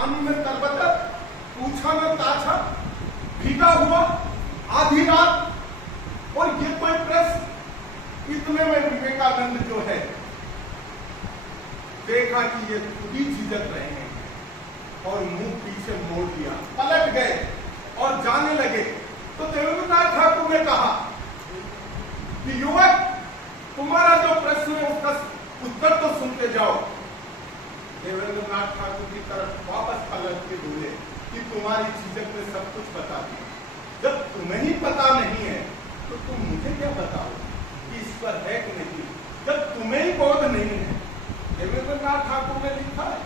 पानी में तरबतर, पूछा न ताछा, भीगा हुआ, आधी रात। और ये कोई प्रेस, इतने में विवेकानंद जो है देखा कि ये खुद ही झिझक रहे हैं और मुंह पीछे मोड़ लिया, पलट गए और जाने लगे। तो देवेंद्रनाथ ठाकुर ने कहा कि युवक, तुम्हारा जो प्रश्न है उसका उत्तर तो सुनते जाओ। देवेंद्रनाथ ठाकुर की तरफ वापस पलट के बोले कि तुम्हारी झिझक में सब कुछ बता दिया। जब तुम्हें ही पता नहीं है तो तुम मुझे क्या बताओ कि ईश्वर है कि नहीं, जब तुम्हें ही बोध नहीं है। देवेंद्रनाथ ठाकुर ने लिखा है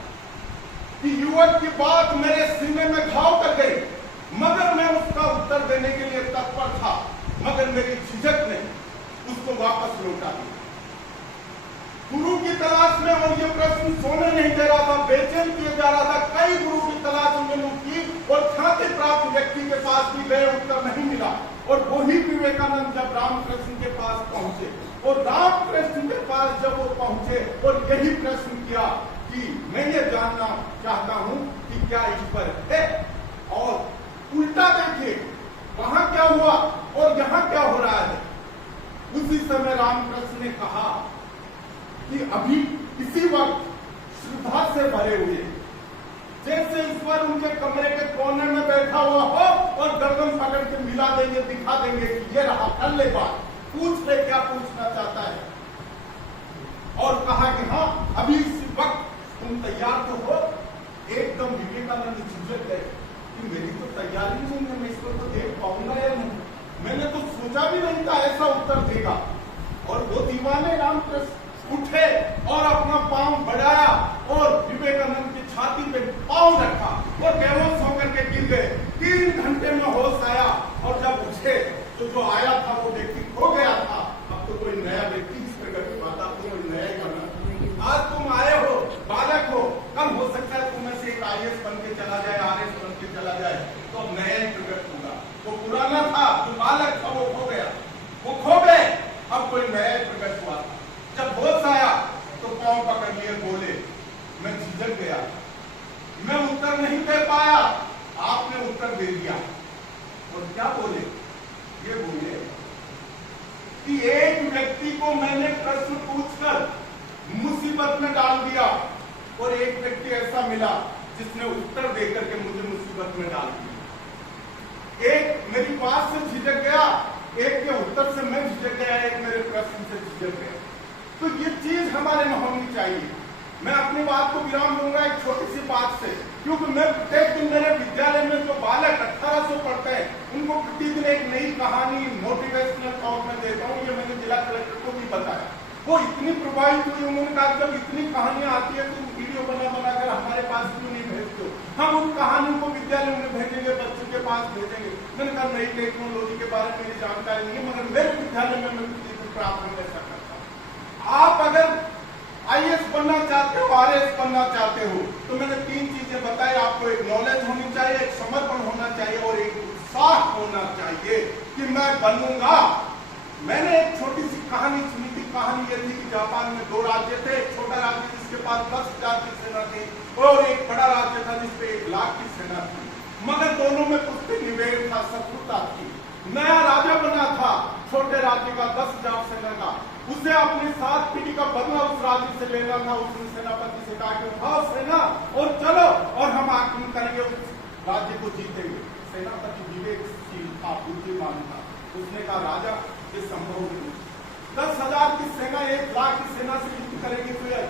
कि युवक की बात मेरे सीने में घाव कर गई, मगर मैं उसका उत्तर देने के लिए तत्पर था, मगर मेरी झिझक ने उसको वापस लौटा दिया। गुरु की तलाश में, और ये प्रश्न सोने नहीं दे रहा था, बेचैन किए जा रहा था। कई गुरु की तलाश उन्होंने की और ख्याति प्राप्त व्यक्ति के पास भी गए, उत्तर नहीं मिला। और वही विवेकानंद जब रामकृष्ण के पास पहुंचे, और रामकृष्ण के पास जब वो पहुंचे और यही प्रश्न किया कि मैं ये जानना चाहता हूं कि क्या ईश्वर है, और उल्टा देखिए वहां क्या हुआ और यहां क्या हो रहा है। उसी समय रामकृष्ण ने कहा कि अभी इसी वक्त श्रद्धा से भरे हुए, जैसे ईश्वर उनके कमरे के कोने में बैठा हुआ हो और गर्दन पकड़ के मिला देंगे, दिखा देंगे कि ये रहा, कर ले बात, पूछ ले क्या पूछना चाहता है। और कहा कि हाँ अभी इसी वक्त तुम तैयार तो हो। एकदम विवेकानंद झिझक गए कि मेरी तो तैयारी नहीं है, मैं ईश्वर को देख पाऊंगा या नहीं। मैंने तो सोचा भी नहीं था ऐसा उत्तर देगा। और वो दीवाने रामकृष्ण उठे और अपना पांव बढ़ाया और विवेकानंद की छाती पे पांव रखा और बेहोश होकर के गिर गए। 3 घंटे में होश आया और जब उठे तो जो आया था वो व्यक्ति खो गया था। अब तो कोई नया व्यक्ति इस प्रकार की बात आपको कोई नया ही करना। आज तुम आए हो, बालक हो, कल हो सकता है तुम्हें से एक IAS बन के चला जाए, RS बन के चला जाए, तो अब नया ही प्रकट होगा। वो पुराना था, जो बालक था वो खो गया, वो खो गए, अब कोई नया ही प्रकट हुआ। जब होश आया तो पांव पकड़ लिए, बोले मैं झिझक गया, मैं उत्तर नहीं दे पाया, आपने उत्तर दे दिया। और क्या बोले? ये बोले कि एक व्यक्ति को मैंने प्रश्न पूछकर मुसीबत में डाल दिया और एक व्यक्ति ऐसा मिला जिसने उत्तर देकर के मुझे मुसीबत में डाल दिया। एक मेरी बात से झिझक गया, एक के उत्तर से मैं झिझक गया, एक मेरे प्रश्न से झिझक गया। तो ये चीज हमारे में होनी चाहिए। मैं अपनी बात को विराम दूंगा एक छोटी सी बात से, क्योंकि मैं प्रत्येक दिन मेरे विद्यालय में जो बालक 1800 पढ़ते हैं उनको प्रतिदिन एक नई कहानी मोटिवेशनल टॉक में देता हूँ। ये मैंने जिला कलेक्टर को भी बताया। वो इतनी प्रभावित हुई, उन्होंने कहा जब इतनी कहानियां आती है तो वीडियो बनाकर हमारे पास क्यों नहीं भेजते हो, हम उन कहानियों को विद्यालय में भेजेंगे, बच्चों के पास भेजेंगे। मैंने कहा नई टेक्नोलॉजी के बारे में मेरी जानकारी नहीं है, मगर मेरे विद्यालय में मैं प्राप्त नहीं कर सकता। आप अगर IAS बनना चाहते हो, RS बनना चाहते हो, तो मैंने 3 चीजें बताई। आपको एक नॉलेज होनी चाहिए, एक समर्पण होना चाहिए और एक उत्साह होना चाहिए कि मैं बनूंगा। मैंने एक छोटी सी कहानी सुनी थी। कहानी ये थी कि जापान में 2 राज्य थे। एक छोटा राज्य जिसके पास 10,000 की सेना थी और एक बड़ा राज्य था जिसपे 1 लाख की सेना थी, मगर दोनों में कुछ निवेद था, शत्रुता थी। नया राजा बना था छोटे राज्य का, 10,000 सेना का, उसे अपनी 7 पीढ़ी का बदला उस राज्य से लेना था। उसने सेनापति से कहा कि उठाओ सेना और चलो और हम आक्रमण करेंगे, उस राज्य को जीतेंगे। सेनापति विवेकशील था, बुद्धिमान था, उसने कहा राजा ये संभव नहीं, 10,000 की सेना 1 लाख की सेना से युद्ध करेगी तो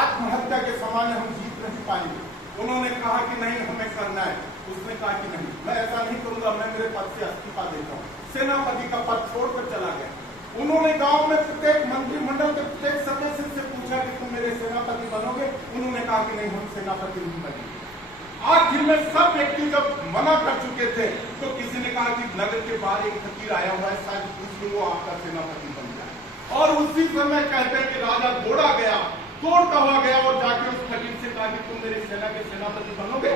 आत्महत्या के समान हम जीत नहीं पाएंगे। उन्होंने कहा कि नहीं हमें करना है। उसने कहा कि नहीं मैं ऐसा नहीं करूंगा, मैं मेरे पद से इस्तीफा देता हूँ। सेनापति का पद छोड़कर चला गया। उन्होंने गांव में प्रत्येक मंत्रिमंडल के प्रत्येक सदस्य से पूछा कि तुम मेरे सेनापति बनोगे? उन्होंने कहा कि नहीं हम सेनापति नहीं बनेंगे। आखिर में सब व्यक्ति जब मना कर चुके थे तो किसी ने कहा कि नगर के बाहर एक फकीर आया हुआ है, शायद पूछ लो वो आपका सेनापति बन जाए। और उसी समय कहते हैं कि राजा दौड़ा गया, दौड़ता हुआ गया और जाके उस फकीर से कहा कि तुम मेरे सेना के सेनापति बनोगे?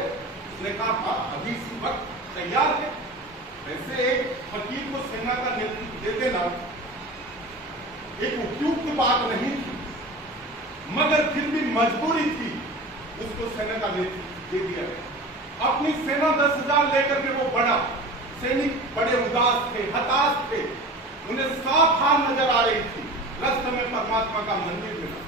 उसने कहा हाँ अभी इसी वक्त तैयार है। वैसे एक फकीर को सेना का नेतृत्व दे देना एक उपयुक्त बात नहीं थी, मगर फिर भी मजबूरी थी उसको सेना का नेतृत्व दे दिया गया। अपनी सेना 10,000 लेकर के वो बड़ा सैनिक बड़े उदास थे, हताश थे, उन्हें साफ हार नजर आ रही थी। रास्ते में परमात्मा का मंदिर मिला।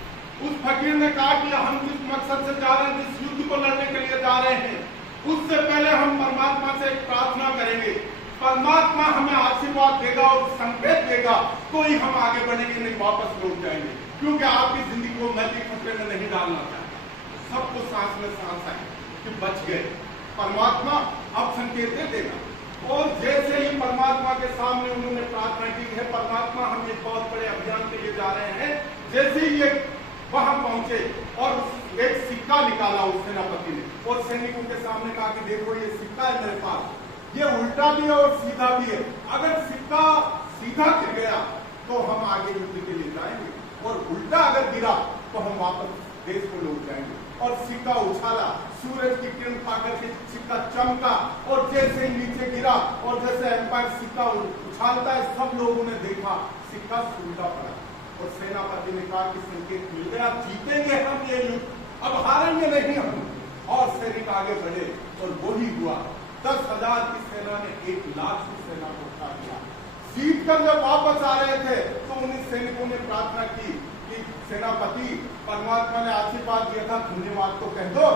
उस फकीर ने कहा कि हम जिस मकसद से जा रहे हैं, जिस युद्ध को लड़ने के लिए जा रहे हैं, उससे पहले हम परमात्मा से एक प्रार्थना करेंगे। परमात्मा हमें आशीर्वाद देगा और संकेत देगा तो ही हम आगे बढ़ेंगे, नहीं वापस लौट जाएंगे, क्योंकि आपकी जिंदगी को मैं भी खतरे में नहीं डालना चाहता। सबको सांस में सांस आए कि बच गए। परमात्मा अब संकेत देगा। और जैसे ही परमात्मा के सामने उन्होंने प्रार्थना की है, परमात्मा हम एक बहुत बड़े अभियान के लिए जा रहे हैं, जैसे ही ये वहां पहुंचे और एक सिक्का निकाला उस सेनापति ने और सैनिकों के सामने कहा कि देखो ये सिक्का है मेरे पास, ये उल्टा भी है और सीधा भी है। अगर सिक्का सीधा गिर गया तो हम आगे युद्ध के लिए जाएंगे, और उल्टा अगर गिरा तो हम वापस देश को लौट जाएंगे। और सिक्का उछाला, सूरज की किरण पाकर के सिक्का चमका, और जैसे ही नीचे गिरा और जैसे एम्पायर सिक्का उछालता है, सब लोगों ने देखा सिक्का उल्टा पड़ा। और सेनापति ने कहा कि संकेत मिल गया, जीतेंगे हम ये युद्ध, अब हारेंगे नहीं हम। और सैनिक आगे बढ़े और वही हुआ। 10,000 की सेना ने 1,00,000 की सेना को उठा दिया। जीत कर जब वापस आ रहे थे तो उन्हीं सैनिकों ने प्रार्थना की कि सेनापति, परमात्मा ने आशीर्वाद दिया था, धन्यवाद तो कह दो,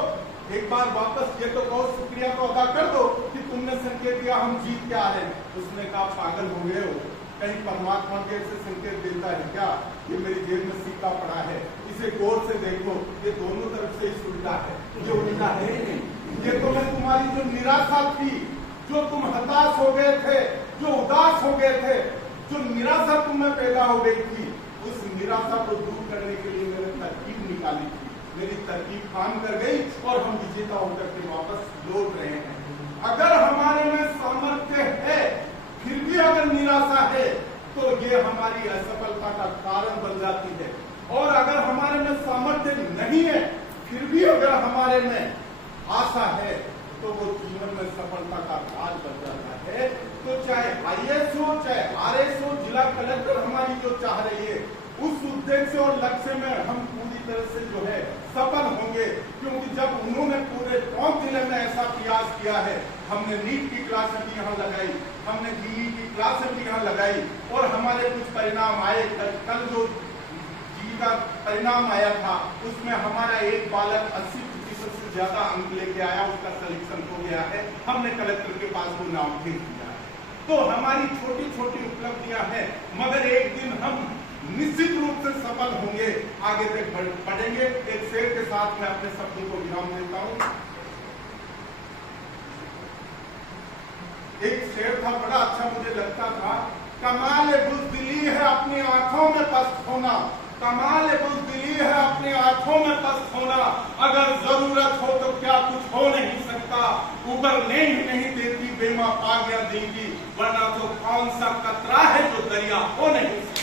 एक बार वापस ये तो बहुत शुक्रिया तो अदा कर दो कि तुमने संकेत दिया हम जीत के आ रहे हैं। उसने कहा पागल हो गए हो, कहीं परमात्मा के ऐसे संकेत देता है क्या? ये मेरी जेब में सिक्का पड़ा है, इसे गौर से देखो, ये दोनों तरफ से इस उल्टा है, ये उल्टा है नहीं। ये तो मैं तुम्हारी जो निराशा थी, जो तुम हताश हो गए थे, जो उदास हो गए थे, जो निराशा तुम में पैदा हो गई थी, उस निराशा को दूर करने के लिए मैंने तरकीब निकाली थी। मेरी तरकीब काम कर गई और हम विजेता होकर के वापस लौट रहे हैं। अगर हमारे में सामर्थ्य है फिर भी अगर निराशा है तो ये हमारी असफलता का कारण बन जाती है, और अगर हमारे में सामर्थ्य नहीं है फिर भी अगर हमारे में आशा है तो वो जीवन में सफलता का राज बन जाता है। तो चाहे IAS हो, चाहे RS हो, जिला कलेक्टर हमारी जो चाह रही है, उस उद्देश्य और लक्ष्य में हम पूरी तरह से जो है सफल होंगे, क्योंकि जब उन्होंने पूरे 9 जिले में ऐसा प्रयास किया है, हमने नीट की क्लासें भी यहाँ लगाई, हमने DE की क्लासें भी यहाँ लगाई, और हमारे कुछ परिणाम आए। कल जो जी का परिणाम आया था उसमें हमारा एक बालक 80% से ज्यादा अंक लेके आया, उसका सिलेक्शन हो गया है, हमने कलेक्टर के पास वो नाम भेज दिया है। तो हमारी छोटी छोटी उपलब्धियां हैं, मगर एक दिन हम निश्चित रूप से सफल होंगे, आगे तक बढ़ेंगे। एक शेर के साथ मैं अपने शब्दों को विराम देता हूं। एक शेर था, बड़ा अच्छा मुझे लगता था, कमाल बुज़दिली है अपनी आंखों में पस्त होना, कमाल बुज़दिली है अपनी आंखों में पस्त होना, अगर जरूरत हो तो क्या कुछ हो नहीं सकता, उबरने ही नहीं देती बेमा पागियां देंगी, वरना तो कौन सा कतरा है जो दरिया हो नहीं सकता।